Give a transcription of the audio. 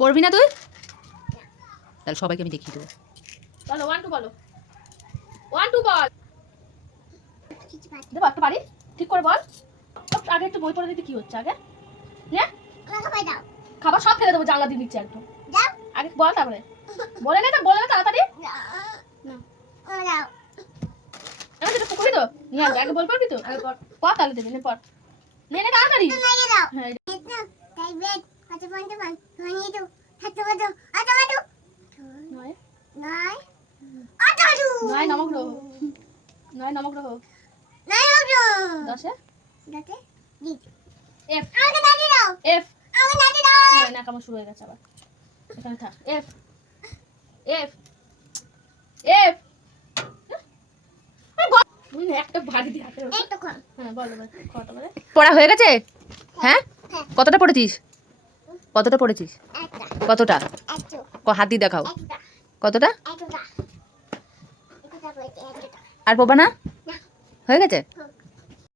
পড়বি না তুই? তাহলে সবাইকে আমি দেখিয়ে দেবো। বলো 1 2 বলো 1 2 বল। দেব একটা পারি ঠিক করে বল। আগে একটু বই পড়ে দিতে কি হচ্ছে আগে নে খাবার সব ফেলে দেবো জানলা দিয়ে নিচে একদম আগে বল তারপরে বলে নে তাড়াতাড়ি আমি যেটা পুকুরি তো নিয়ে আসবে আগে বল পারবি তো আগে পর তাহলে দেবে নে পর নে তাড়াতাড়ি হ্যাঁ নয় নমক গ্রহ 10 এফ এফ না কামড় শুরু হয়ে গেছে আবার এখানে থাক এফ এফ এফ একটা ভারী দিয়ে হাতে হ্যাঁ বলো কত বলে পড়া হয়ে গেছে? হ্যাঁ, কতটা পড়েছিস? কতটা পড়েছিস? কতটা? হাত দিয়ে দেখাও কতটা। আর পড়বা না? হয়ে গেছে।